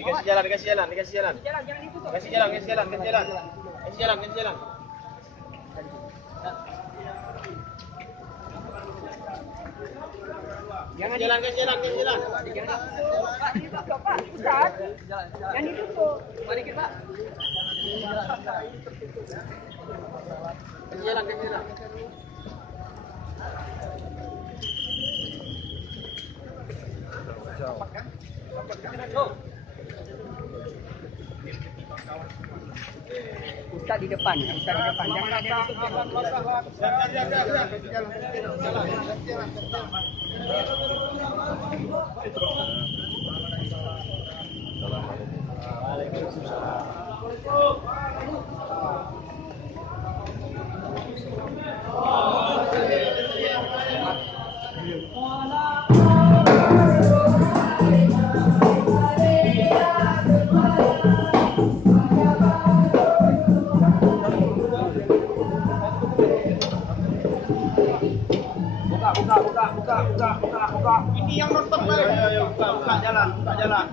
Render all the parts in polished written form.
Dikasih jalan, dikasih jalan, dikasih jalan. Jangan ditutup. Kasih jalan, kasih jalan, kasih jalan. Kasih jalan, kasih jalan. Jangan Jalan, kasih jalan, kasih jalan. Pak, ditutup, Pak. Ustaz. Jangan ditutup. Mari kita. Kasih jalan, kasih jalan. Ustaz di depan ya, Ustaz di depan. Jangan ada yang tutup. Buka. Ini yang nonton balik. Ayo, buka jalan, buka jalan.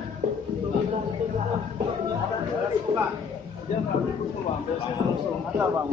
Buka. Jangan keluar. Ada bang.